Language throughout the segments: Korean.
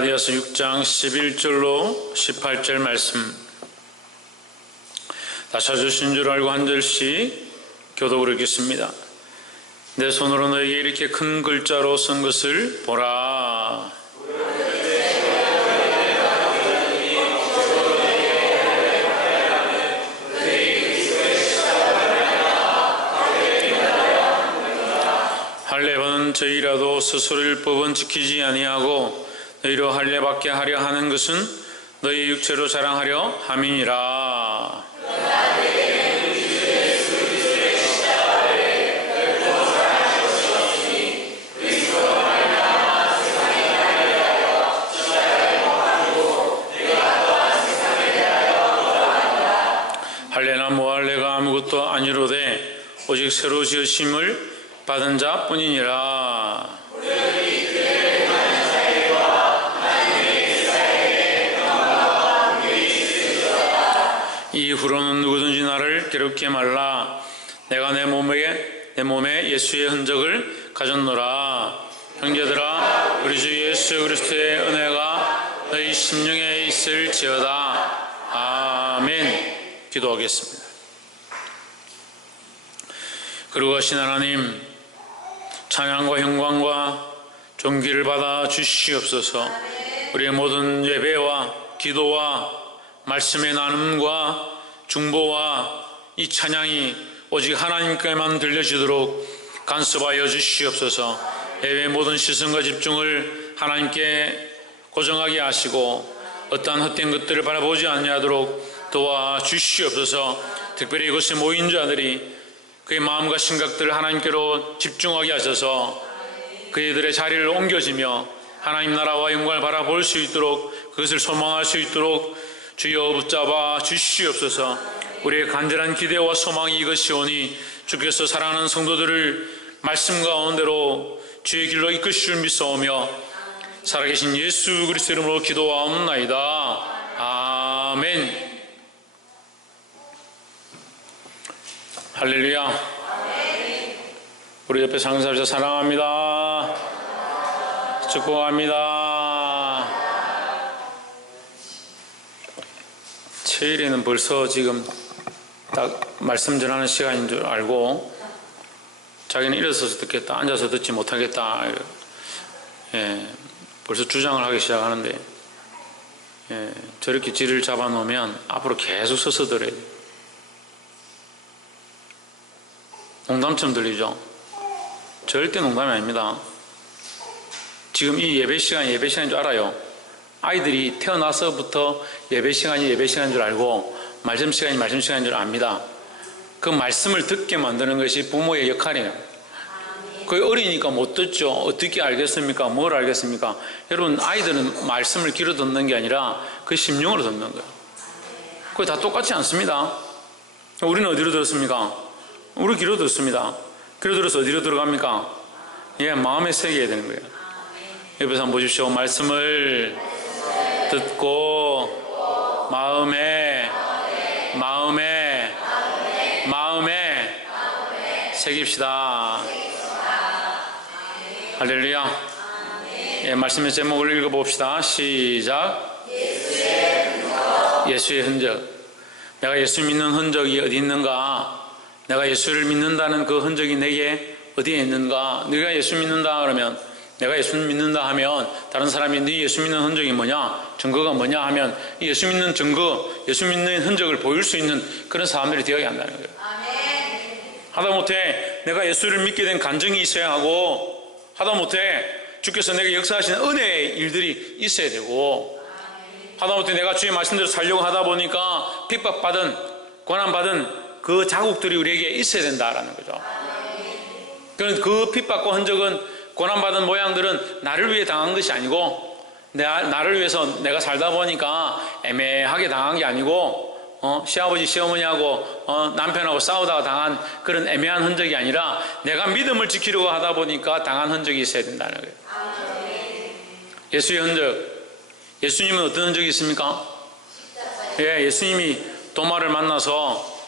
갈라디아서 6장 11절로 18절 말씀 다 찾으신 줄 알고 한 절씩 교독을 읽겠습니다. 내 손으로 너에게 이렇게 큰 글자로 쓴 것을 보라. 할례받은 저희라도 스스로 율법은 지키지 아니하고 너희로 할례받게 하려 하는 것은 너희 육체로 자랑하려 함이니라. 할례나 무할례가 아무것도 아니로되 오직 새로 지으심을 받은 자뿐이니라. 이후로는 누구든지 나를 괴롭게 말라. 내가 내 몸에 예수의 흔적을 가졌노라. 형제들아, 우리 주 예수 그리스도의 은혜가 너희 심령에 있을지어다. 아멘. 기도하겠습니다. 거룩하신 하나님, 찬양과 영광과 존귀를 받아 주시옵소서. 우리의 모든 예배와 기도와 말씀의 나눔과 중보와 이 찬양이 오직 하나님께만 들려지도록 간섭하여 주시옵소서. 예배의 모든 시선과 집중을 하나님께 고정하게 하시고 어떠한 헛된 것들을 바라보지 않냐도록 도와주시옵소서. 특별히 이곳에 모인 자들이 그의 마음과 생각들을 하나님께로 집중하게 하셔서 그들의 자리를 옮겨지며 하나님 나라와 영광을 바라볼 수 있도록, 그것을 소망할 수 있도록 주여 붙잡아 주시옵소서. 우리의 간절한 기대와 소망이 이것이오니 주께서 사랑하는 성도들을 말씀 가운데로 주의 길로 이끄실 줄 믿사오며 살아계신 예수 그리스도 이름으로 기도하옵나이다. 아멘. 할렐루야. 우리 옆에 상사자 사랑합니다. 축복합니다. 체일이는 벌써 지금 딱 말씀 전하는 시간인 줄 알고 자기는 일어서서 듣겠다, 앉아서 듣지 못하겠다, 벌써 주장을 하기 시작하는데, 저렇게 질을 잡아놓으면 앞으로 계속 서서 들어야 돼요. 농담처럼 들리죠? 절대 농담이 아닙니다. 지금 이 예배 시간인 줄 알아요. 아이들이 태어나서부터 예배 시간인 줄 알고 말씀 시간인 줄 압니다. 그 말씀을 듣게 만드는 것이 부모의 역할이에요. 그 어리니까 못 듣죠. 어떻게 알겠습니까? 뭘 알겠습니까? 여러분, 아이들은 말씀을 귀로 듣는 게 아니라 그 심령으로 듣는 거예요. 그거 다 똑같지 않습니다. 우리는 어디로 들었습니까? 우리 귀로 듣습니다. 귀로 들어서 어디로 들어갑니까? 마음에 새겨야 되는 거예요. 옆에서 한번 보십시오. 말씀을 듣고 마음에 새깁시다. 할렐루야. 말씀의 제목을 읽어봅시다. 시작. 예수의 흔적. 내가 예수 믿는 흔적이 어디 있는가? 내가 예수를 믿는다는 그 흔적이 내게 어디에 있는가? 네가 예수 믿는다 그러면, 내가 예수 믿는다 하면 다른 사람이 네 예수 믿는 흔적이 뭐냐? 증거가 뭐냐 하면 예수 믿는 증거, 예수 믿는 흔적을 보일 수 있는 그런 사람들이 되어야 한다는 거예요. 하다못해 내가 예수를 믿게 된 간증이 있어야 하고, 하다못해 주께서 내게 역사하시는 은혜의 일들이 있어야 되고, 하다못해 내가 주의 말씀대로 살려고 하다 보니까 핍박받은, 고난받은 그 자국들이 우리에게 있어야 된다라는 거죠. 그 핍박과 흔적은, 고난받은 모양들은 나를 위해 당한 것이 아니고, 나를 위해서 내가 살다 보니까 애매하게 당한 게 아니고, 시아버지 시어머니하고 남편하고 싸우다가 당한 그런 애매한 흔적이 아니라 내가 믿음을 지키려고 하다 보니까 당한 흔적이 있어야 된다는 거예요. 예수의 흔적. 예수님은 어떤 흔적이 있습니까? 예수님이 도마를 만나서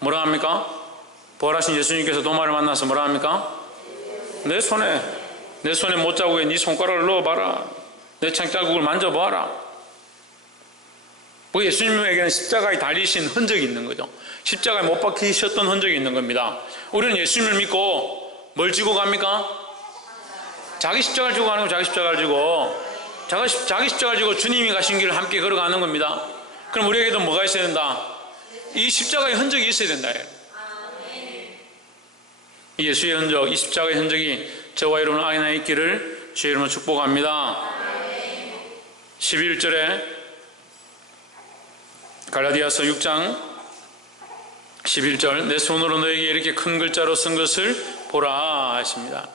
뭐라 합니까? 부활하신 예수님께서 도마를 만나서 뭐라 합니까? 내 손에 못자국에 네 손가락을 넣어봐라. 내 창자국을 만져보아라. 뭐 예수님에게는 십자가에 달리신 흔적이 있는 거죠. 십자가에 못 박히셨던 흔적이 있는 겁니다. 우리는 예수님을 믿고 뭘 지고 갑니까? 자기 십자가를 지고 가는 거. 자기 십자가를 지고 자기 십자가를 지고 주님이 가신 길을 함께 걸어가는 겁니다. 그럼 우리에게도 뭐가 있어야 된다? 이 십자가의 흔적이 있어야 된다. 이 예수의 흔적, 이 십자가의 흔적이 저와 여러분 안에 있기를 주의 이름으로 축복합니다. 11절에 갈라디아서 6장 11절, 내 손으로 너에게 이렇게 큰 글자로 쓴 것을 보라 하십니다.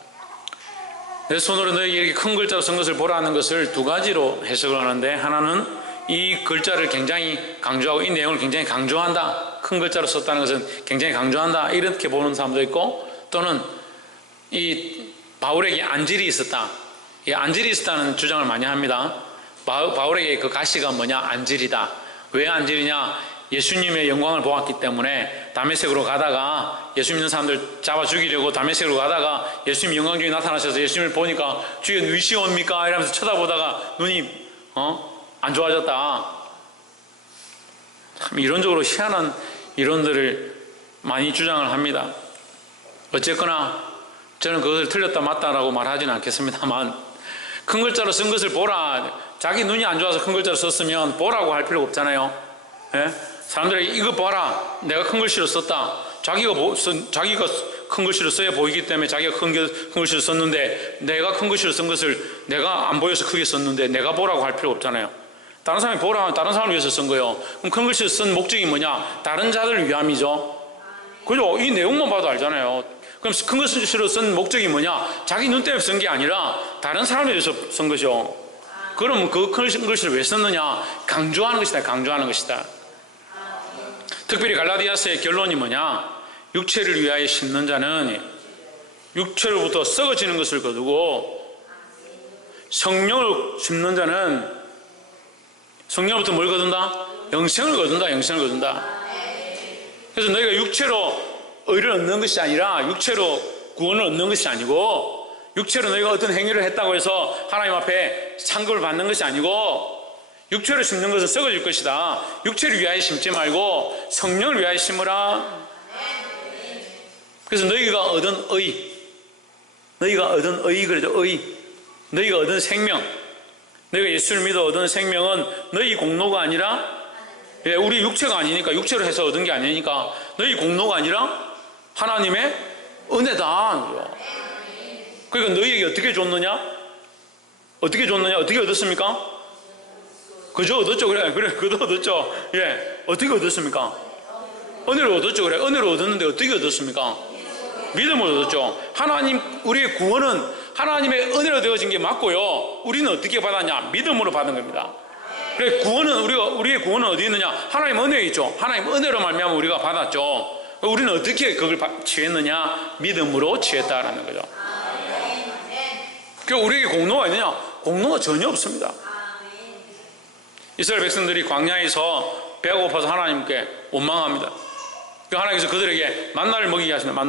내 손으로 너에게 이렇게 큰 글자로 쓴 것을 보라 하는 것을 두 가지로 해석을 하는데, 하나는 이 글자를 굉장히 강조하고 이 내용을 굉장히 강조한다, 큰 글자로 썼다는 것은 굉장히 강조한다, 이렇게 보는 사람도 있고, 또는 이 바울에게 안질이 있었다, 이 안질이 있었다는 주장을 많이 합니다. 바울에게 그 가시가 뭐냐? 안질이다. 왜 안질이냐? 예수님의 영광을 보았기 때문에 다메섹으로 가다가 예수 믿는 사람들 잡아 죽이려고 다메섹으로 가다가 예수님 영광 중에 나타나셔서 예수님을 보니까 주여 누구시옵니까? 이러면서 쳐다보다가 눈이 안 좋아졌다. 참 이론적으로 희한한 이론들을 많이 주장을 합니다. 어쨌거나 저는 그것을 틀렸다 맞다라고 말하지는 않겠습니다만, 큰 글자로 쓴 것을 보라. 자기 눈이 안 좋아서 큰 글자로 썼으면 보라고 할 필요가 없잖아요. 예? 사람들에게 이거 봐라, 내가 큰 글씨로 썼다. 자기가 큰 글씨로 써야 보이기 때문에 자기가 큰 글씨로 썼는데, 내가 큰 글씨로 쓴 것을 내가 안 보여서 크게 썼는데 내가 보라고 할 필요 없잖아요. 다른 사람이 보라 하면 다른 사람을 위해서 쓴 거예요. 그럼 큰 글씨로 쓴 목적이 뭐냐? 다른 자들을 위함이죠. 그죠? 이 내용만 봐도 알잖아요. 그럼 큰 글씨로 쓴 목적이 뭐냐? 자기 눈 때문에 쓴 게 아니라 다른 사람을 위해서 쓴 거죠. 그럼 그 큰 글씨를 왜 썼느냐? 강조하는 것이다. 강조하는 것이다. 특별히 갈라디아서의 결론이 뭐냐? 육체를 위하여 심는 자는 육체로부터 썩어지는 것을 거두고, 성령을 심는 자는 성령으로부터 뭘 거둔다? 영생을 거둔다. 영생을 거둔다. 그래서 너희가 육체로 의를 얻는 것이 아니라, 육체로 구원을 얻는 것이 아니고, 육체로 너희가 어떤 행위를 했다고 해서 하나님 앞에 상급을 받는 것이 아니고, 육체로 심는 것은 썩어질 것이다. 육체를 위하여 심지 말고 성령을 위하여 심으라. 그래서 너희가 얻은 의, 그러죠. 의. 너희가 얻은 생명, 너희가 예수를 믿어 얻은 생명은 너희 공로가 아니라, 우리 육체가 아니니까, 육체로 해서 얻은 게 아니니까 너희 공로가 아니라 하나님의 은혜다. 그러니까 너희에게 어떻게 줬느냐? 어떻게 줬느냐? 어떻게 얻었습니까? 그저 얻었죠. 그래, 그도 얻었죠. 예. 어떻게 얻었습니까? 은혜로 얻었죠. 그래, 은혜로 얻었는데 어떻게 얻었습니까? 믿음으로 얻었죠. 우리의 구원은 하나님의 은혜로 되어진 게 맞고요. 우리는 어떻게 받았냐? 믿음으로 받은 겁니다. 그래, 우리의 구원은 어디 있느냐? 하나님 은혜에 있죠. 하나님 은혜로 말미암아 우리가 받았죠. 우리는 어떻게 그걸 취했느냐? 믿음으로 취했다라는 거죠. 그러니까 우리에게 공로가 있느냐? 공로가 전혀 없습니다. 이스라엘 백성들이 광야에서 배가 고파서 하나님께 원망합니다. 그러니까 하나님께서 그들에게 만나를 먹이게 하십니다.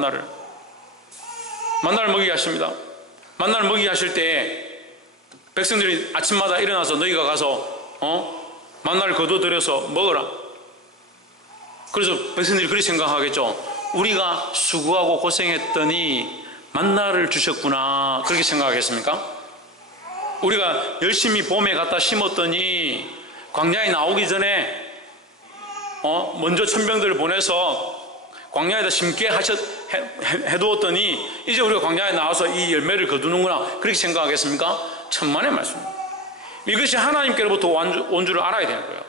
만나를 먹이게 하십니다. 만나를 먹이게 하실 때 백성들이 아침마다 일어나서 너희가 가서 만나를 거둬들여서 먹어라. 그래서 백성들이 그렇게 생각하겠죠. 우리가 수고하고 고생했더니 만나를 주셨구나, 그렇게 생각하겠습니까? 우리가 열심히 봄에 갖다 심었더니 광야에 나오기 전에 먼저 천병들을 보내서 광야에다 심게 해두었더니 이제 우리가 광야에 나와서 이 열매를 거두는구나, 그렇게 생각하겠습니까? 천만의 말씀입니다. 이것이 하나님께로부터 온 줄을 알아야 되는 거예요.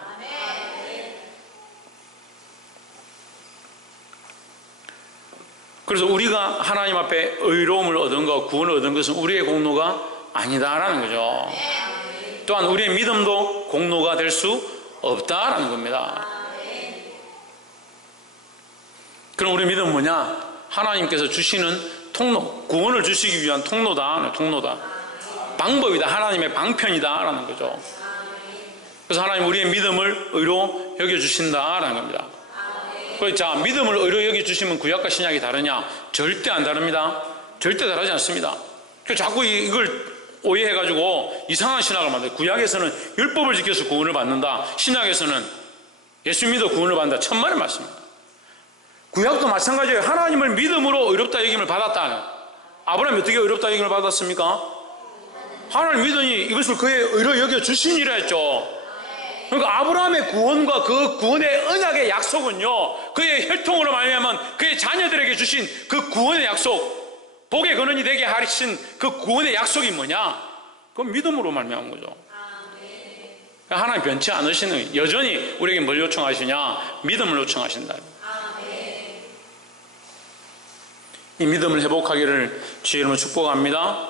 그래서 우리가 하나님 앞에 의로움을 얻은 것, 구원을 얻은 것은 우리의 공로가 아니다라는 거죠. 또한 우리의 믿음도 공로가 될 수 없다라는 겁니다. 그럼 우리의 믿음은 뭐냐? 하나님께서 주시는 통로, 구원을 주시기 위한 통로다. 방법이다. 하나님의 방편이다라는 거죠. 그래서 하나님 우리의 믿음을 의로 여겨주신다라는 겁니다. 자, 믿음을 의로 여겨주시면 구약과 신약이 다르냐? 절대 안 다릅니다. 절대 다르지 않습니다. 자꾸 이걸 오해해가지고 이상한 신학을 만들어요. 구약에서는 율법을 지켜서 구원을 받는다. 신약에서는 예수 믿어 구원을 받는다. 천만의 말씀입니다. 구약도 마찬가지예요. 하나님을 믿음으로 의롭다 여김을 받았다. 아브라함이 어떻게 의롭다 여김을 받았습니까? 하나님 믿으니 이것을 그의 의로 여겨 주시니라 했죠. 그러니까 아브라함의 구원과 그 구원의 언약의 약속은요, 그의 혈통으로 말미암은 그의 자녀들에게 주신 그 구원의 약속, 복의 근원이 되게 하신 그 구원의 약속이 뭐냐? 그건 믿음으로 말미암은 거죠. 그러니까 하나님 변치 않으시는, 여전히 우리에게 뭘 요청하시냐? 믿음을 요청하신다. 이 믿음을 회복하기를 주의 이름으로 축복합니다.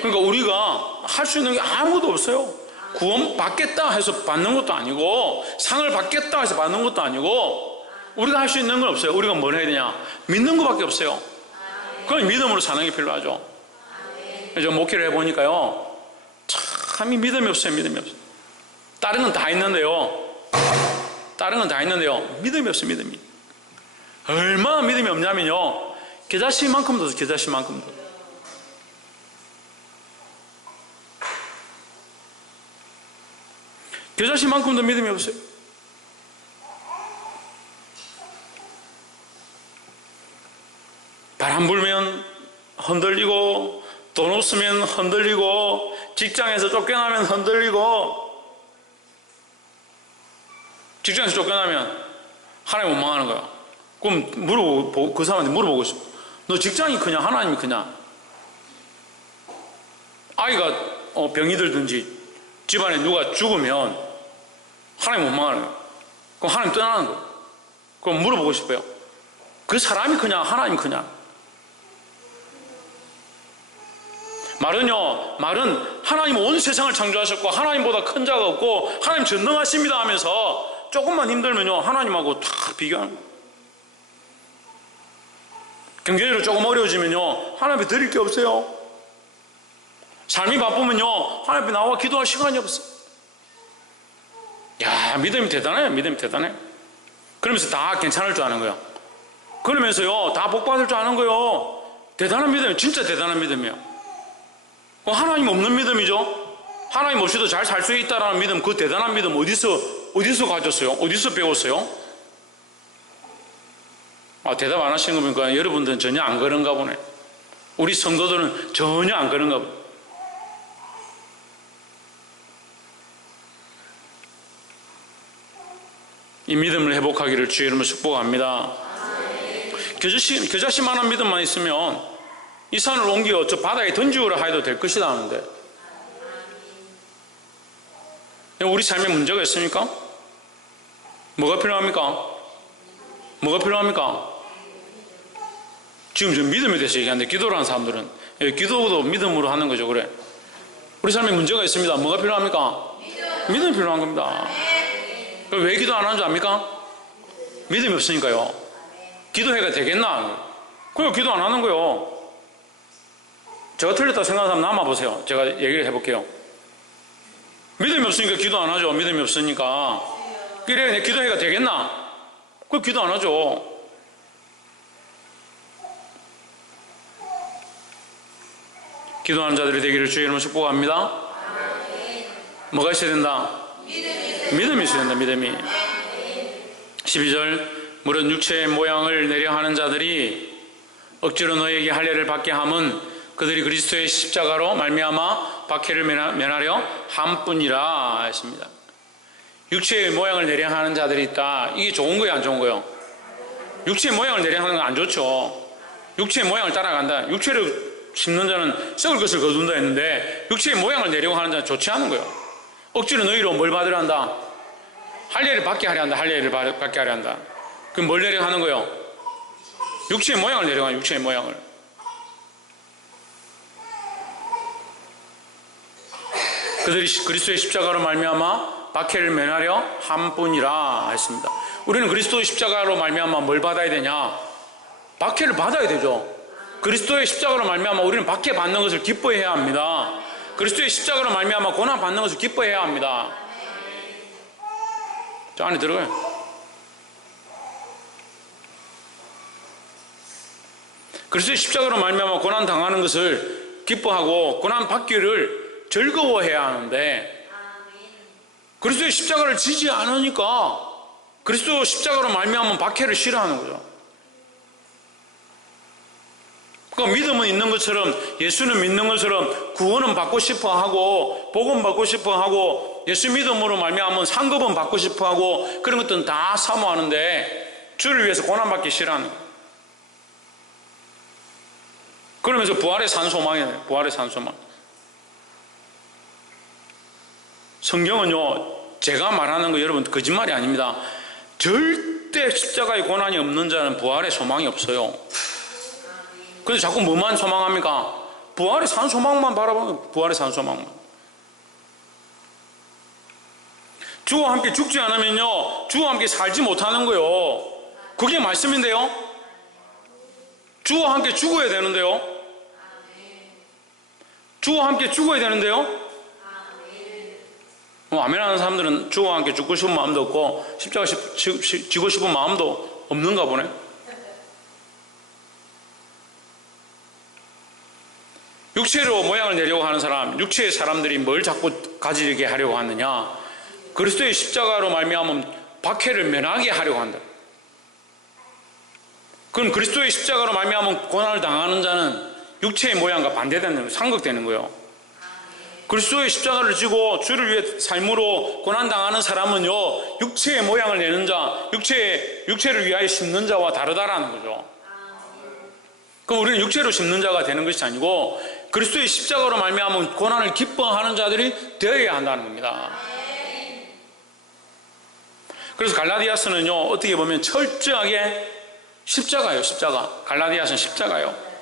그러니까 우리가 할 수 있는 게 아무도 없어요. 구원 받겠다 해서 받는 것도 아니고, 상을 받겠다 해서 받는 것도 아니고, 우리가 할 수 있는 건 없어요. 우리가 뭘 해야 되냐? 믿는 것밖에 없어요. 그건 믿음으로 사는 게 필요하죠. 그래서 목회를 해보니까요, 참 이 믿음이 없어요. 믿음이 없어요. 다른 건 다 있는데요, 믿음이 없어요. 믿음이 얼마나 믿음이 없냐면요, 겨자씨만큼도 없어요. 겨자씨만큼도. 겨자씨만큼도 믿음이 없어요. 바람 불면 흔들리고, 돈 없으면 흔들리고, 직장에서 쫓겨나면 흔들리고, 직장에서 쫓겨나면 하나님 원망하는 거야. 그럼 그 사람한테 물어보고 싶어. 너 직장이 크냐? 하나님이 크냐? 아이가 병이 들든지 집안에 누가 죽으면 하나님 원망하는 거예요. 그럼 하나님 떠나는 거예요. 그럼 물어보고 싶어요. 그 사람이 크냐? 하나님이 크냐? 말은 하나님 온 세상을 창조하셨고 하나님보다 큰 자가 없고 하나님 전능하십니다 하면서 조금만 힘들면요, 하나님하고 다 비교하는 거예요. 경제적으로 조금 어려워지면요, 하나님 앞에 드릴 게 없어요. 삶이 바쁘면요, 하나님 앞에 나와 기도할 시간이 없어. 야, 믿음이 대단해요. 믿음이 대단해. 그러면서 다 괜찮을 줄 아는 거예요. 그러면서요, 다 복받을 줄 아는 거예요. 대단한 믿음이에요. 진짜 대단한 믿음이에요. 하나님 없는 믿음이죠. 하나님 없이도 잘 살 수 있다라는 믿음, 그 대단한 믿음 어디서 가졌어요? 어디서 배웠어요? 대답 안 하시는 거 보니까 여러분들은 전혀 안 그런가 보네. 우리 성도들은 전혀 안 그런가 보네. 이 믿음을 회복하기를 주의 이름으로 축복합니다. 겨자씨만한 믿음만 있으면 이 산을 옮겨 저 바다에 던지우라 해도 될 것이다 하는데, 우리 삶에 문제가 있습니까? 뭐가 필요합니까? 뭐가 필요합니까? 지금 저 믿음에 대해서 얘기하는데, 기도를 하는 사람들은 기도도 믿음으로 하는 거죠. 그래, 우리 삶에 문제가 있습니다. 뭐가 필요합니까? 믿음이 필요한 겁니다. 왜 기도 안 하는 줄 압니까? 믿음이 없으니까요. 기도해가 되겠나? 그래요. 기도 안 하는 거예요. 제가 틀렸다고 생각하는 사람 남아보세요. 제가 얘기를 해볼게요. 믿음이 없으니까 기도 안 하죠. 믿음이 없으니까. 그래, 내 기도해가 되겠나? 그 기도 안 하죠. 기도하는 자들이 되기를 주의 이름으로 축복합니다. 뭐가 있어야 된다? 믿음이 있어야 된다. 믿음이. 12절, 무릇 육체의 모양을 내려 하는 자들이 억지로 너에게 할례를 받게 함은 그들이 그리스도의 십자가로 말미암아 박해를 면하려 함뿐이라 했습니다. 육체의 모양을 내려 하는 자들이 있다. 이게 좋은 거예요, 안 좋은 거예요? 육체의 모양을 내려 하는 건 안 좋죠. 육체의 모양을 따라간다. 육체를 심는 자는 썩을 것을 거둔다 했는데, 육체의 모양을 내려고 하는 자는 좋지 않은 거예요. 억지로 너희로 뭘 받으려 한다? 할례를 받게 하려 한다. 할례를 받게 하려 한다. 그럼 뭘 내려 하는 거예요? 육체의 모양을 내려가. 육체의 모양을. 그들이 그리스도의 십자가로 말미암아 박해를 면하려 함뿐이라 했습니다. 우리는 그리스도의 십자가로 말미암아 뭘 받아야 되냐? 박해를 받아야 되죠. 그리스도의 십자가로 말미암아 우리는 박해 받는 것을 기뻐해야 합니다. 그리스도의 십자가로 말미암아 고난 받는 것을 기뻐해야 합니다. 저 안에 들어가요. 그리스도의 십자가로 말미암아 고난 당하는 것을 기뻐하고 고난 받기를 즐거워해야 하는데 그리스도의 십자가를 지지 않으니까 그리스도 십자가로 말미암은 박해를 싫어하는 거죠. 그러니까 믿음은 있는 것처럼, 예수는 믿는 것처럼 구원은 받고 싶어 하고 복음 받고 싶어 하고 예수 믿음으로 말미암은 상급은 받고 싶어 하고 그런 것들은 다 사모하는데 주를 위해서 고난받기 싫어하는 거예요. 그러면서 부활의 산 소망이에요. 부활의 산 소망. 성경은요, 제가 말하는 거 여러분 거짓말이 아닙니다. 절대 십자가의 고난이 없는 자는 부활의 소망이 없어요. 근데 자꾸 뭐만 소망합니까? 부활의 산 소망만 바라보면 부활의 산 소망만. 주와 함께 죽지 않으면요, 주와 함께 살지 못하는 거요. 그게 말씀인데요. 주와 함께 죽어야 되는데요. 주와 함께 죽어야 되는데요. 아멘 하는 사람들은 주와 함께 죽고 싶은 마음도 없고 십자가 지고 싶은 마음도 없는가 보네. 육체로 모양을 내려고 하는 사람, 육체의 사람들이 뭘 자꾸 가지게 하려고 하느냐? 그리스도의 십자가로 말미암은 박해를 면하게 하려고 한다. 그럼 그리스도의 십자가로 말미암은 고난을 당하는 자는 육체의 모양과 반대되는 거예요. 상극되는 거예요. 그리스도의 십자가를 지고 주를 위해 삶으로 고난당하는 사람은요, 육체의 모양을 내는 자, 육체를 위하여 심는 자와 다르다라는 거죠. 그럼 우리는 육체로 심는 자가 되는 것이 아니고 그리스도의 십자가로 말미암은 고난을 기뻐하는 자들이 되어야 한다는 겁니다. 그래서 갈라디아서는요, 어떻게 보면 철저하게 십자가예요. 십자가. 갈라디아서는 십자가예요.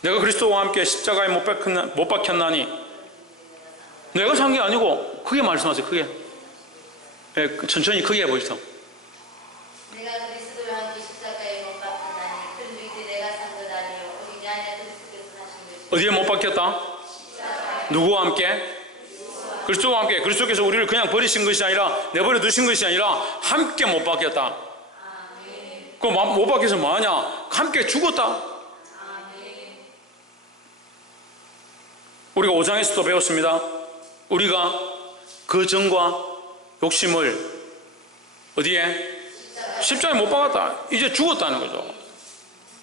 내가 그리스도와 함께 십자가에 못 박혔나니 내가 산 게 아니고 크게 말씀하세요. 크게. 네, 천천히 크게 해보시죠. 내가 그리스도와 함께 십자가에 못 박혔나니 그런즉 이제 내가 산 것 아니요 오직 내 안에 그리스도께서 사신 것이요. 어디에 못 박혔다? 십자가에. 누구와 함께? 그리스도와 함께. 그리스도께서 우리를 그냥 버리신 것이 아니라 내버려 두신 것이 아니라 함께 못 박혔다. 그럼 못 박혀서 뭐하냐? 함께 죽었다. 우리가 5장에서도 배웠습니다. 우리가 그 정과 욕심을 어디에? 십자가에 못 박았다. 이제 죽었다는 거죠.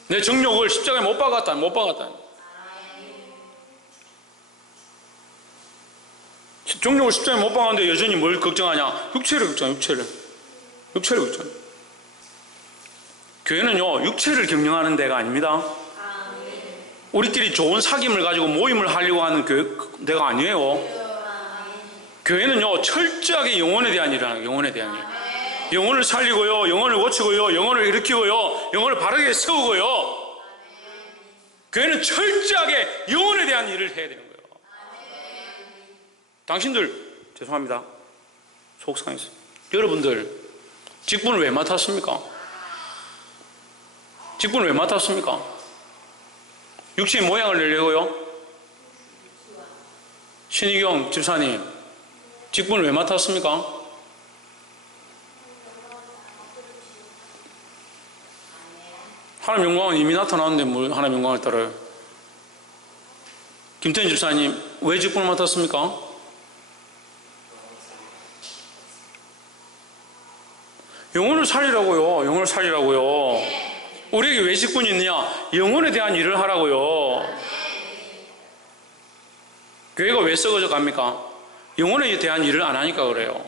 내 정욕을 십자가에 못 박았다. 못 박았다. 정욕을 십자가에 못 박았는데 여전히 뭘 걱정하냐? 육체를 걱정해. 육체를 걱정해. 교회는요, 육체를 경영하는 데가 아닙니다. 우리끼리 좋은 사귐을 가지고 모임을 하려고 하는 데가 아니에요. 교회는요, 철저하게 영혼에 대한 일을 하는 거예요. 영혼에 대한 일. 영혼을 살리고요, 영혼을 고치고요, 영혼을 일으키고요, 영혼을 바르게 세우고요. 교회는 철저하게 영혼에 대한 일을 해야 되는 거예요. 당신들, 죄송합니다. 속상했어요. 여러분들, 직분을 왜 맡았습니까? 직분을 왜 맡았습니까? 육체의 모양을 내려고요. 신희경 집사님, 직분을 왜 맡았습니까? 하나님 영광은 이미 나타났는데 뭘 하나님 영광을 따라요? 김태현 집사님, 왜 직분을 맡았습니까? 영혼을 살리라고요. 영혼을 살리라고요. 우리에게 왜 직분이 있느냐? 영혼에 대한 일을 하라고요. 교회가 왜 썩어져 갑니까? 영혼에 대한 일을 안 하니까 그래요.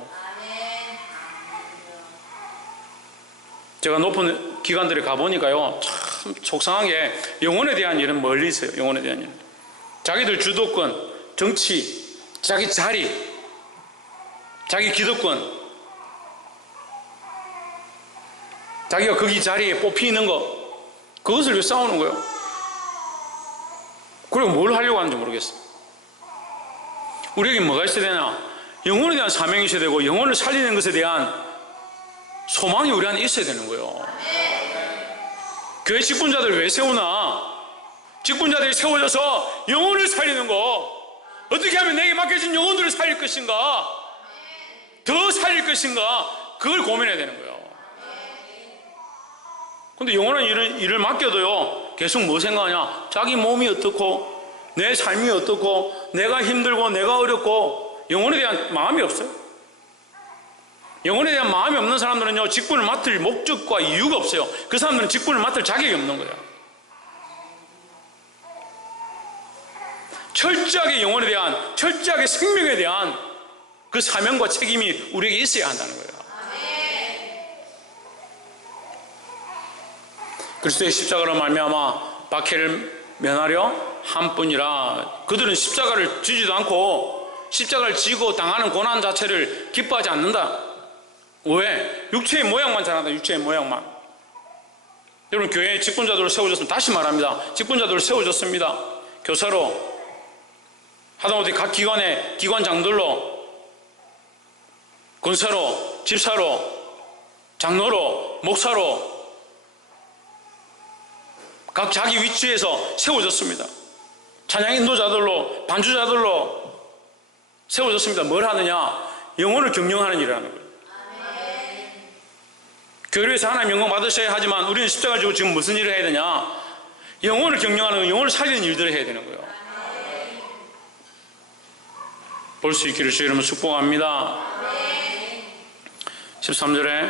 제가 높은 기관들에 가보니까요, 참 속상하게 영혼에 대한 일은 멀리 있어요. 영혼에 대한 일. 자기들 주도권, 정치, 자기 자리, 자기 기득권, 자기가 거기 자리에 뽑히는 거, 그것을 왜 싸우는 거예요? 그리고 뭘 하려고 하는지 모르겠어. 우리에게 뭐가 있어야 되나? 영혼에 대한 사명이 있어야 되고 영혼을 살리는 것에 대한 소망이 우리 안에 있어야 되는 거예요. 교회 직분자들 왜 세우나? 직분자들이 세워져서 영혼을 살리는 거, 어떻게 하면 내게 맡겨진 영혼들을 살릴 것인가, 더 살릴 것인가, 그걸 고민해야 되는 거예요. 근데 영원한 일을 맡겨도요, 계속 뭐 생각하냐? 자기 몸이 어떻고, 내 삶이 어떻고, 내가 힘들고, 내가 어렵고, 영혼에 대한 마음이 없어요. 영혼에 대한 마음이 없는 사람들은요, 직분을 맡을 목적과 이유가 없어요. 그 사람들은 직분을 맡을 자격이 없는 거예요. 철저하게 영혼에 대한, 철저하게 생명에 대한 그 사명과 책임이 우리에게 있어야 한다는 거예요. 그리스도의 십자가로 말미암아 박해를 면하려 함뿐이라. 그들은 십자가를 지지도 않고 십자가를 지고 당하는 고난 자체를 기뻐하지 않는다. 왜? 육체의 모양만 잘한다. 육체의 모양만. 여러분, 교회에 직분자들로 세워졌습니다. 다시 말합니다. 직분자들로 세워졌습니다. 교사로, 하다못해 각 기관의 기관장들로, 권사로, 집사로, 장로로, 목사로, 각 자기 위치에서 세워졌습니다. 찬양 인도자들로, 반주자들로 세워졌습니다. 뭘 하느냐? 영혼을 경영하는 일을 하는 거예요. 교회에서 하나님 영광 받으셔야 하지만 우리는 십자가를 지고 지금 무슨 일을 해야 되냐? 영혼을 경영하는 거, 영혼을 살리는 일들을 해야 되는 거예요. 볼 수 있기를 주의 이름으로 축복합니다. 13절에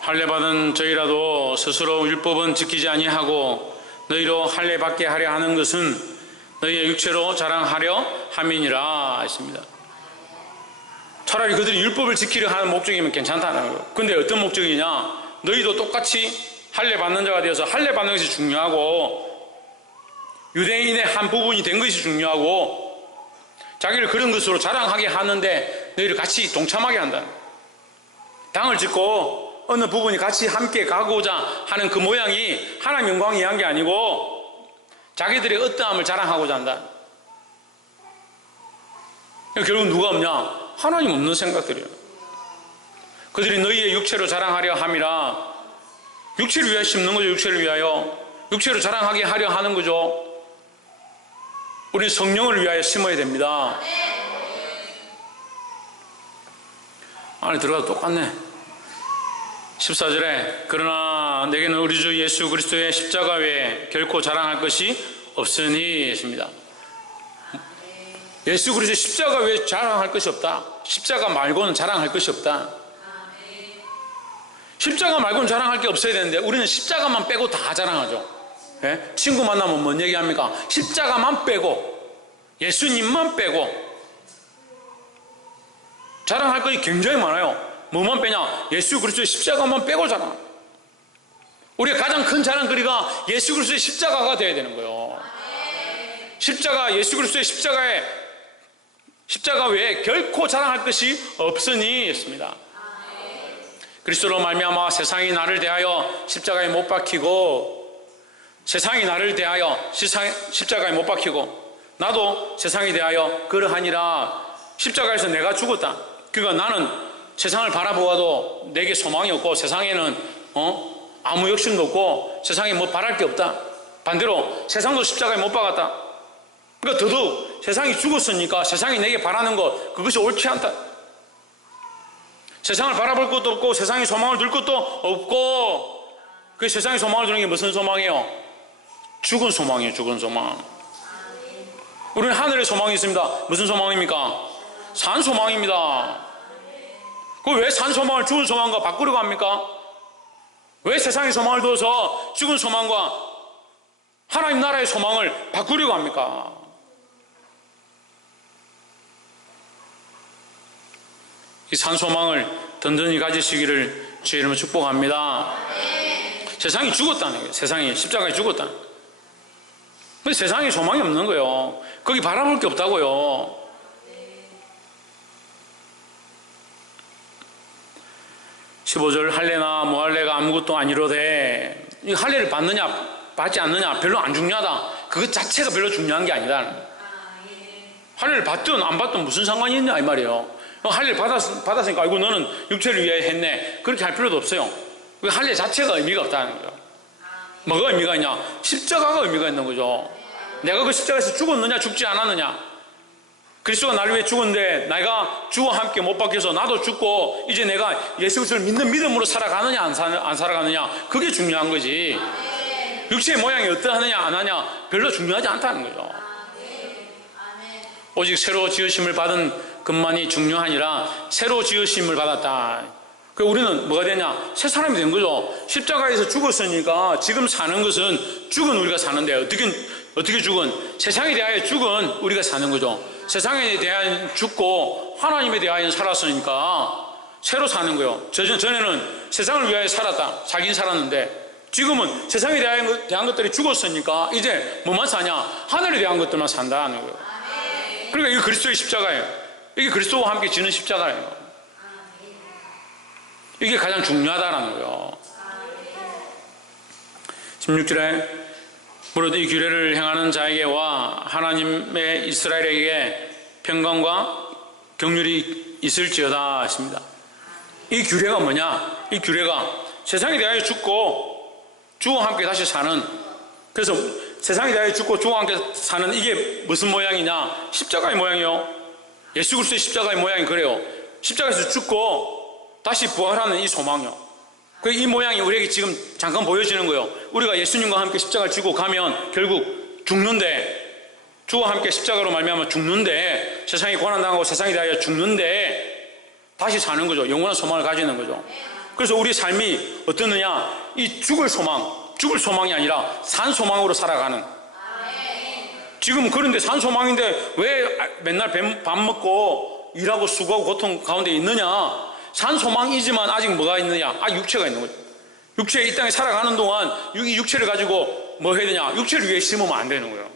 할례받은 저희라도 스스로 율법은 지키지 아니하고 너희로 할례받게 하려 하는 것은 너희의 육체로 자랑하려 함이니라 했습니다. 차라리 그들이 율법을 지키려 하는 목적이면 괜찮다는 거예요. 근데 어떤 목적이냐? 너희도 똑같이 할례받는 자가 되어서 할례받는 것이 중요하고 유대인의 한 부분이 된 것이 중요하고 자기를 그런 것으로 자랑하게 하는데 너희를 같이 동참하게 한다. 당을 짓고 어느 부분이 같이 함께 가고자 하는 그 모양이 하나님 영광을 위한 게 아니고 자기들의 어떠함을 자랑하고자 한다. 결국 누가 없냐? 하나님 없는 생각들이에요. 그들이 너희의 육체로 자랑하려 함이라. 육체를 위하여 심는 거죠. 육체를 위하여. 육체로 자랑하게 하려 하는 거죠. 우리는 성령을 위하여 심어야 됩니다. 안에 들어가도 똑같네. 14절에 그러나 내게는 우리 주 예수 그리스도의 십자가 외에 결코 자랑할 것이 없으니 했습니다. 예수 그리스도의 십자가 외에 자랑할 것이 없다. 십자가 말고는 자랑할 것이 없다. 십자가 말고는 자랑할 게 없어야 되는데 우리는 십자가만 빼고 다 자랑하죠. 네? 친구 만나면 뭔 얘기합니까? 십자가만 빼고 예수님만 빼고 자랑할 것이 굉장히 많아요. 뭐만 빼냐? 예수 그리스도의 십자가만 빼고 자랑. 우리가 가장 큰 자랑거리가 예수 그리스도의 십자가가 되어야 되는 거예요. 십자가, 예수 그리스도의 십자가 외에 결코 자랑할 것이 없으니 했습니다. 그리스도로 말미암아 세상이 나를 대하여 십자가에 못 박히고 세상이 나를 대하여 십자가에 못 박히고 나도 세상에 대하여 그러하니라. 십자가에서 내가 죽었다. 그러니까 나는 세상을 바라보아도 내게 소망이 없고 세상에는 아무 욕심도 없고 세상에 뭐 바랄 게 없다. 반대로 세상도 십자가에 못 박았다. 그러니까 더더욱 세상이 죽었으니까 세상이 내게 바라는 것 그것이 옳지 않다. 세상을 바라볼 것도 없고 세상에 소망을 둘 것도 없고 그 세상에 소망을 두는 게 무슨 소망이에요? 죽은 소망이에요. 죽은 소망. 우리는 하늘에 소망이 있습니다. 무슨 소망입니까? 산 소망입니다. 그 왜 산 소망을 죽은 소망과 바꾸려고 합니까? 왜 세상의 소망을 두어서 죽은 소망과 하나님 나라의 소망을 바꾸려고 합니까? 이 산 소망을 든든히 가지시기를 주의 이름으로 축복합니다. 세상이 죽었다는 거예요. 세상이 십자가에 죽었다는 거예요. 근데 세상에 소망이 없는 거예요. 거기 바라볼 게 없다고요. 15절 할례나 무할례가 아무것도 아니로되 이 할례를 받느냐 받지 않느냐 별로 안 중요하다. 그것 자체가 별로 중요한 게 아니다. 할례를 받든 안 받든 무슨 상관이 있냐 이 말이에요. 할례를 받았으니까 아이고 너는 육체를 위하여 했네. 그렇게 할 필요도 없어요. 그 할례 자체가 의미가 없다는 거예요. 뭐가 의미가 있냐? 십자가가 의미가 있는 거죠. 내가 그 십자가에서 죽었느냐 죽지 않았느냐. 그 그리스도가 나를 위해 죽었는데 내가 주와 함께 못 박혀서 나도 죽고 이제 내가 예수 그리스도를 믿는 믿음으로 살아가느냐 안 살아가느냐 그게 중요한 거지. 육체의 모양이 어떠하느냐 안 하냐 별로 중요하지 않다는 거죠. 오직 새로 지으심을 받은 것만이 중요하니라. 새로 지으심을 받았다. 그 우리는 뭐가 되냐? 새 사람이 된 거죠. 십자가에서 죽었으니까 지금 사는 것은 죽은 우리가 사는데 어떻게 죽은? 세상에 대하여 죽은 우리가 사는 거죠. 세상에 대하여 죽고 하나님에 대하여 살았으니까 새로 사는 거예요. 전에는 세상을 위하여 살았다. 살긴 살았는데 지금은 세상에 대한 것들이 죽었으니까 이제 뭐만 사냐? 하늘에 대한 것들만 산다는 거예요. 그러니까 이게 그리스도의 십자가예요. 이게 그리스도와 함께 지는 십자가예요. 이게 가장 중요하다는 거예요. 16절에 무릇 이 규례를 행하는 자에게와 하나님의 이스라엘에게 평강과 경륜이 있을지어다 했습니다. 이 규례가 뭐냐? 이 규례가 세상에 대하여 죽고 주와 함께 다시 사는, 그래서 세상에 대하여 죽고 주와 함께 사는 이게 무슨 모양이냐? 십자가의 모양이요. 예수 그리스도의 십자가의 모양이 그래요. 십자가에서 죽고 다시 부활하는 이 소망이요. 이 모양이 우리에게 지금 잠깐 보여지는 거예요. 우리가 예수님과 함께 십자가를 지고 가면 결국 죽는데, 주와 함께 십자가로 말미암아 죽는데, 세상에 고난당하고 세상에 대하여 죽는데 다시 사는 거죠. 영원한 소망을 가지는 거죠. 그래서 우리 삶이 어떻느냐? 이 죽을 소망이 아니라 산 소망으로 살아가는. 지금 그런데 산 소망인데 왜 맨날 밥 먹고 일하고 수고하고 고통 가운데 있느냐? 산 소망이지만 아직 뭐가 있느냐? 육체가 있는 거죠. 육체 이 땅에 살아가는 동안 이 육체를 가지고 뭐 해야 되냐? 육체를 위해 심으면 안 되는 거예요.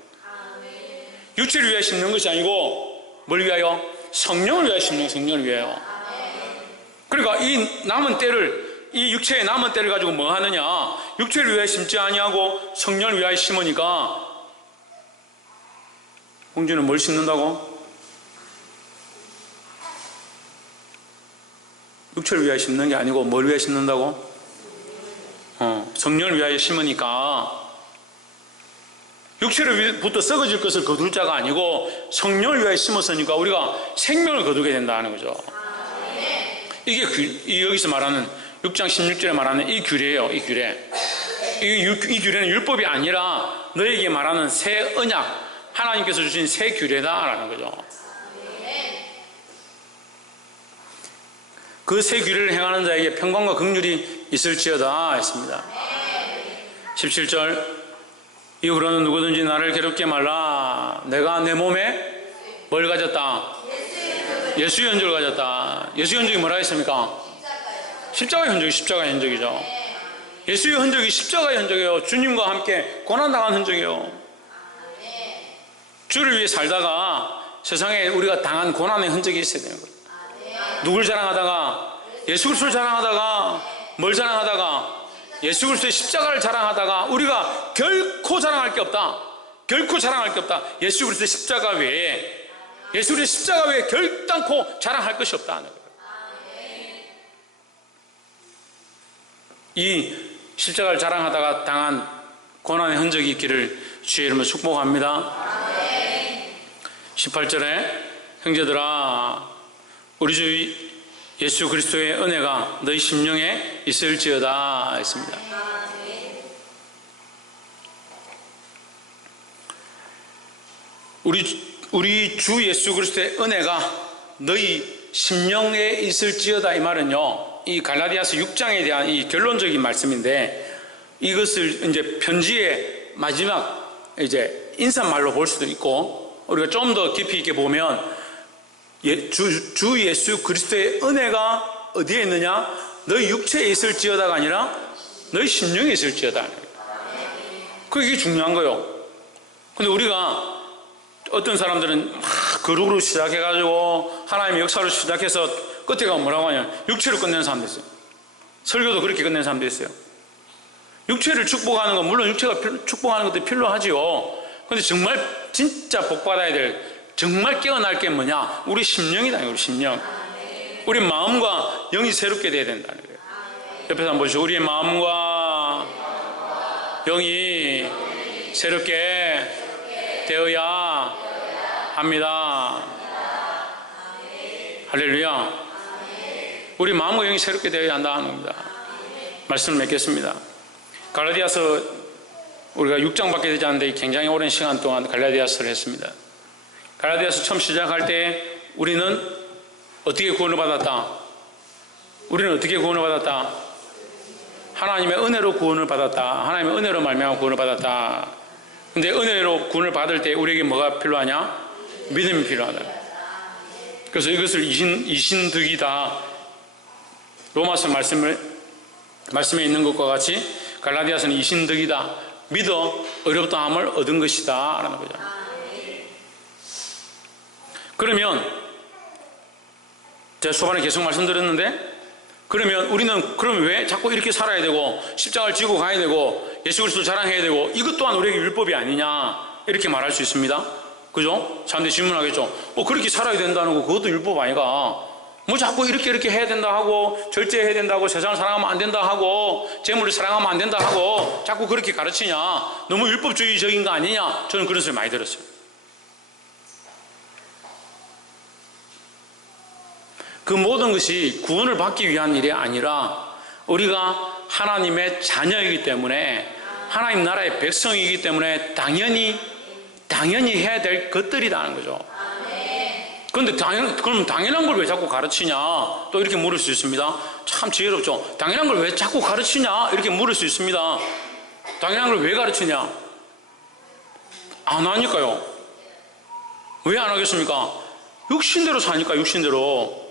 육체를 위해 심는 것이 아니고 뭘 위하여? 성령을 위하여 심는, 성령을 위하여. 그러니까 이 육체의 남은 때를 가지고 뭐 하느냐? 육체를 위하여 심지 아니하고 성령을 위하여 심으니까. 홍주는 뭘 심는다고? 육체를 위하여 심는 게 아니고 뭘 위하여 심는다고? 성령을 위하여 심으니까 육체로부터 썩어질 것을 거둘 자가 아니고 성령을 위하여 심었으니까 우리가 생명을 거두게 된다는 거죠. 이게 여기서 말하는 6장 16절에 말하는 이 규례예요. 이 규례. 이 규례는 율법이 아니라 너에게 말하는 새 언약, 하나님께서 주신 새 규례다라는 거죠. 그 새 규례를 행하는 자에게 평강과 긍휼이 있을지어다 했습니다. 17절 이후로는 누구든지 나를 괴롭게 말라. 내가 내 몸에 뭘 가졌다? 예수의 흔적을 가졌다. 예수의 흔적이 뭐라 했습니까? 십자가의 흔적이 십자가의 흔적이죠. 예수의 흔적이 십자가의 흔적이에요. 주님과 함께 고난당한 흔적이에요. 주를 위해 살다가 세상에 우리가 당한 고난의 흔적이 있어야 되는 거예요. 누굴 자랑하다가? 예수 그리스도를 자랑하다가 뭘 자랑하다가? 예수 그리스도의 십자가를 자랑하다가 우리가 결코 자랑할 게 없다. 결코 자랑할 게 없다. 예수 그리스도의 십자가 외에, 예수 그리스도의 십자가 외에 결단코 자랑할 것이 없다는 거예요. 이 십자가를 자랑하다가 당한 고난의 흔적이 있기를 주의 이름으로 축복합니다. 18절에 형제들아 우리 주 예수 그리스도의 은혜가 너희 심령에 있을지어다 했습니다. 우리 주 예수 그리스도의 은혜가 너희 심령에 있을지어다 이 말은요, 이 갈라디아서 6장에 대한 이 결론적인 말씀인데 이것을 이제 편지의 마지막 이제 인사말로 볼 수도 있고 우리가 좀 더 깊이 있게 보면 주 예수 그리스도의 은혜가 어디에 있느냐? 너희 육체에 있을지어다가 아니라 너희 심령에 있을지어다. 그게 중요한 거예요. 근데 우리가 어떤 사람들은 막 거룩으로 시작해가지고 하나님의 역사를 시작해서 끝에 가면 뭐라고 하냐? 육체를 끝내는 사람도 있어요. 설교도 그렇게 끝내는 사람도 있어요. 육체를 축복하는 건 물론 육체가 축복하는 것도 필요하지요. 근데 정말 진짜 복받아야 될 정말 깨어날 게 뭐냐? 우리 심령이다. 우리 심령. 우리 마음과 영이 새롭게 돼야 된다는 거예요. 옆에서 한번 보시죠. 우리의 마음과 영이 새롭게 되어야 합니다. 할렐루야. 우리 마음과 영이 새롭게 되어야 한다는 겁니다. 말씀을 맺겠습니다. 갈라디아서 우리가 6장밖에 되지 않는데 굉장히 오랜 시간 동안 갈라디아서를 했습니다. 갈라디아서 처음 시작할 때 우리는 어떻게 구원을 받았다? 우리는 어떻게 구원을 받았다? 하나님의 은혜로 구원을 받았다. 하나님의 은혜로 말미암아 구원을 받았다. 근데 은혜로 구원을 받을 때 우리에게 뭐가 필요하냐? 믿음이 필요하다. 그래서 이것을 이신득이다. 로마서 말씀에 있는 것과 같이 갈라디아서는 이신득이다. 믿어 어렵다함을 얻은 것이다 라는 거죠. 그러면 제가 초반에 계속 말씀드렸는데, 그러면 우리는 그럼 왜 자꾸 이렇게 살아야 되고 십자가를 지고 가야 되고 예수 그리스도 자랑해야 되고 이것 또한 우리에게 율법이 아니냐 이렇게 말할 수 있습니다. 그죠? 사람들이 질문하겠죠. 그렇게 살아야 된다는 거 그것도 율법 아니가? 뭐 자꾸 이렇게 해야 된다 하고 절제해야 된다고 세상을 사랑하면 안 된다 하고 재물을 사랑하면 안 된다 하고 자꾸 그렇게 가르치냐? 너무 율법주의적인 거 아니냐? 저는 그런 소리 많이 들었어요. 그 모든 것이 구원을 받기 위한 일이 아니라 우리가 하나님의 자녀이기 때문에 하나님 나라의 백성이기 때문에 당연히 해야 될 것들이라는 거죠. 그런데 그럼 당연한 걸 왜 자꾸 가르치냐? 또 이렇게 물을 수 있습니다. 참 지혜롭죠. 당연한 걸 왜 자꾸 가르치냐? 이렇게 물을 수 있습니다. 당연한 걸 왜 가르치냐? 안 하니까요. 왜 안 하겠습니까? 육신대로 사니까 육신대로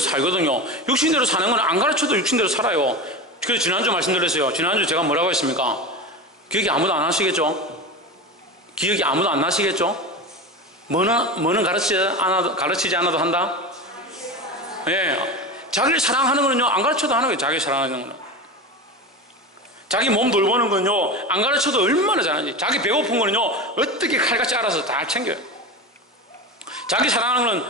살거든요. 육신대로 사는 건 안 가르쳐도 육신대로 살아요. 그래서 지난주 말씀드렸어요. 지난주 제가 뭐라고 했습니까? 기억이 아무도 안 하시겠죠? 기억이 아무도 안 나시겠죠? 뭐는 가르치지 않아도 한다? 예. 자기를 사랑하는 거는요, 안 가르쳐도 하는 거예요. 자기 사랑하는 거는. 자기 몸 돌보는 거는요, 안 가르쳐도 얼마나 잘하는지. 자기 배고픈 거는요, 어떻게 칼같이 알아서 다 챙겨요. 자기 사랑하는 거는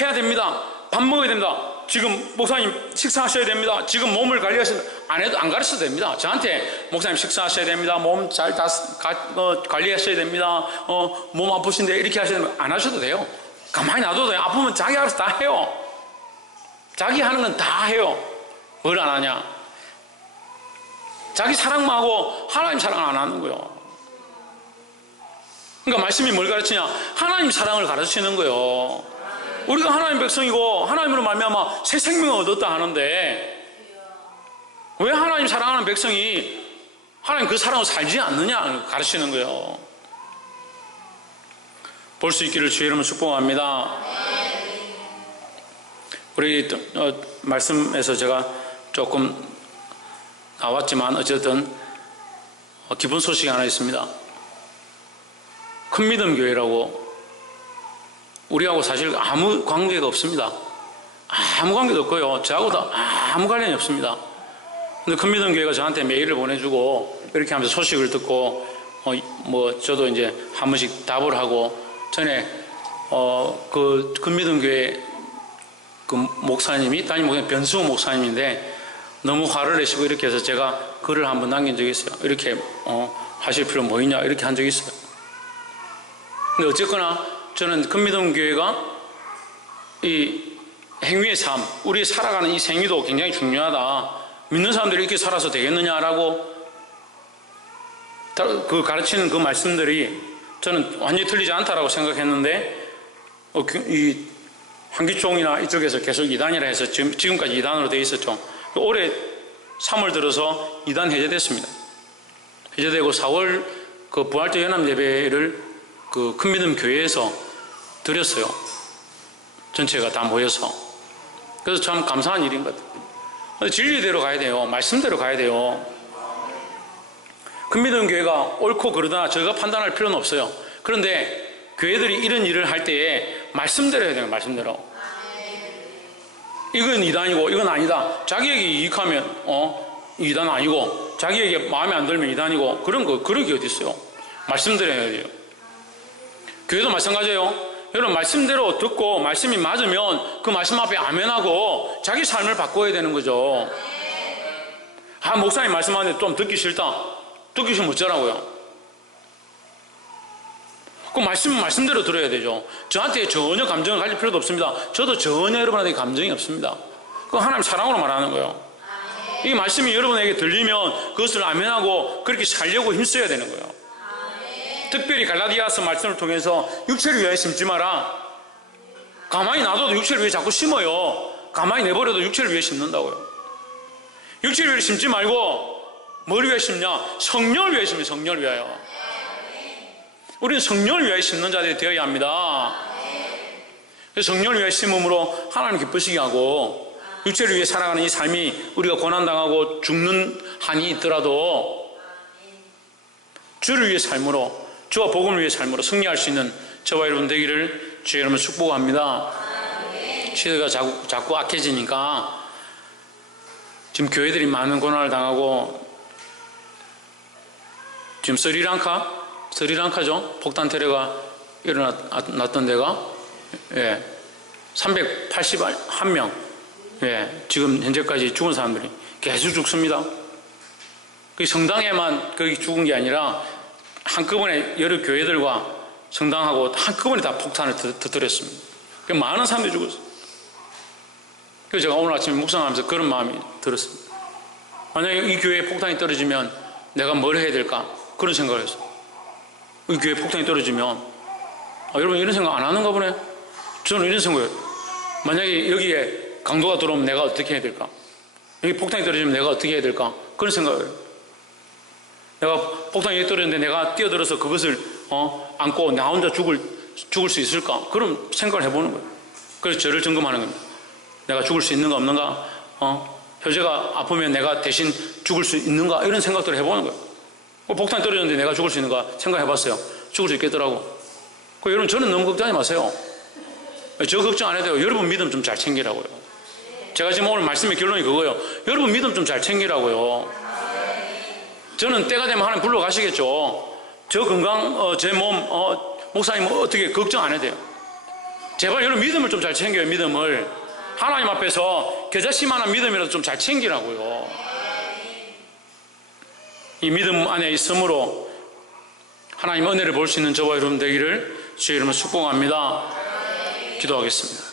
해야 됩니다. 밥 먹어야 됩니다. 지금 목사님 식사하셔야 됩니다. 지금 몸을 관리하셔야 됩니다. 안 해도 안 가르쳐도 됩니다. 저한테 목사님 식사하셔야 됩니다. 몸 잘 관리하셔야 됩니다. 몸 아프신데 이렇게 하셔야 됩니다. 안 하셔도 돼요. 가만히 놔둬도 돼요. 아프면 자기 알아서 다 해요. 자기 하는 건 다 해요. 뭘 안 하냐? 자기 사랑만 하고 하나님 사랑 안 하는 거예요. 그러니까 말씀이 뭘 가르치냐? 하나님 사랑을 가르치는 거예요. 우리가 하나님 백성이고 하나님으로 말미암아 새 생명을 얻었다 하는데 왜 하나님 사랑하는 백성이 하나님 그 사랑을 살지 않느냐 가르치는 거예요. 볼 수 있기를 주의 이름으로 축복합니다. 우리 말씀에서 제가 조금 나왔지만 어쨌든 기쁜 소식이 하나 있습니다. 큰 믿음 교회라고 우리하고 사실 아무 관계가 없습니다. 아무 관계도 없고요. 저하고도 아무 관련이 없습니다. 근데 큰 믿음 교회가 저한테 메일을 보내주고 이렇게 하면서 소식을 듣고 저도 이제 한 번씩 답을 하고 전에 그 큰 믿음 교회 그 목사님이 담임 목사님 변수호 목사님인데 너무 화를 내시고 이렇게 해서 제가 글을 한번 남긴 적이 있어요. 이렇게 하실 필요 뭐 있냐 이렇게 한 적이 있어요. 근데 어쨌거나 저는 큰 믿음 교회가 이 행위의 삶, 우리 살아가는 이 생위도 굉장히 중요하다. 믿는 사람들이 이렇게 살아서 되겠느냐라고 그 가르치는 그 말씀들이 저는 완전히 틀리지 않다라고 생각했는데 이 한기총이나 이쪽에서 계속 이단이라 해서 지금까지 이단으로 되어 있었죠. 올해 3월 들어서 이단 해제됐습니다. 해제되고 4월 그 부활절 연합 예배를 그 큰 믿음 교회에서 드렸어요. 전체가 다 모여서. 그래서 참 감사한 일인 것 같아요. 진리대로 가야 돼요. 말씀대로 가야 돼요. 큰 믿음 교회가 옳고 그르다 저희가 판단할 필요는 없어요. 그런데 교회들이 이런 일을 할 때에 말씀대로 해야 돼요. 말씀대로. 이건 이단이고 이건 아니다. 자기에게 이익하면 이단 아니고 자기에게 마음에 안 들면 이단이고 그런 게 어디 있어요. 말씀대로 해야 돼요. 교회도 마찬가지예요. 여러분 말씀대로 듣고 말씀이 맞으면 그 말씀 앞에 아멘하고 자기 삶을 바꿔야 되는 거죠. 목사님 말씀하는데 좀 듣기 싫다. 듣기 싫으면 어쩌라고요. 그 말씀대로 들어야 되죠. 저한테 전혀 감정을 가질 필요도 없습니다. 저도 전혀 여러분한테 감정이 없습니다. 그거 하나님 사랑으로 말하는 거예요. 이 말씀이 여러분에게 들리면 그것을 아멘하고 그렇게 살려고 힘써야 되는 거예요. 특별히 갈라디아서 말씀을 통해서 육체를 위하여 심지 마라. 가만히 놔둬도 육체를 위해 자꾸 심어요. 가만히 내버려도 육체를 위해 심는다고요. 육체를 위해 심지 말고 뭘 위해 심냐? 성령을 위해 심어요. 성령을 위하여. 우리는 성령을 위하여 심는 자들이 되어야 합니다. 성령을 위하여 심음으로 하나님 기쁘시게 하고 육체를 위해 살아가는 이 삶이 우리가 고난당하고 죽는 한이 있더라도 주를 위해 삶으로, 주와 복음을 위해 삶으로 승리할 수 있는 저와 여러분 되기를 주의 이름으로 축복합니다. 시대가 자꾸 악해지니까 지금 교회들이 많은 고난을 당하고 지금 스리랑카죠? 폭탄 테러가 일어났던 데가 381명 지금 현재까지 죽은 사람들이 계속 죽습니다. 그 성당에만 거기 죽은 게 아니라 한꺼번에 여러 교회들과 성당하고 한꺼번에 다 폭탄을 터뜨렸습니다. 많은 사람들이 죽었어요. 그래서 제가 오늘 아침에 묵상하면서 그런 마음이 들었습니다. 만약에 이 교회에 폭탄이 떨어지면 내가 뭘 해야 될까? 그런 생각을 했어요. 이 교회에 폭탄이 떨어지면 여러분 이런 생각 안 하는가 보네. 저는 이런 생각이에요. 만약에 여기에 강도가 들어오면 내가 어떻게 해야 될까? 여기 폭탄이 떨어지면 내가 어떻게 해야 될까? 그런 생각이에요. 내가 폭탄이 떨어졌는데 내가 뛰어들어서 그것을 안고 나 혼자 죽을 수 있을까? 그런 생각을 해보는 거예요. 그래서 저를 점검하는 겁니다. 내가 죽을 수 있는가 없는가? 효재가 아프면 내가 대신 죽을 수 있는가? 이런 생각들을 해보는 거예요. 폭탄이 떨어졌는데 내가 죽을 수 있는가 생각해봤어요. 죽을 수 있겠더라고. 여러분 저는 너무 걱정하지 마세요. 저 걱정 안 해도 돼요. 여러분 믿음 좀 잘 챙기라고요. 제가 지금 오늘 말씀의 결론이 그거예요. 여러분 믿음 좀 잘 챙기라고요. 저는 때가 되면 하나님 불러가시겠죠. 저 건강, 제 몸, 목사님 어떻게 걱정 안 해도 돼요. 제발 여러분 믿음을 좀 잘 챙겨요. 믿음을 하나님 앞에서 겨자씨만한 믿음이라도 좀 잘 챙기라고요. 이 믿음 안에 있음으로 하나님 은혜를 볼 수 있는 저와 여러분 되기를 주의 이름으로 축복합니다. 기도하겠습니다.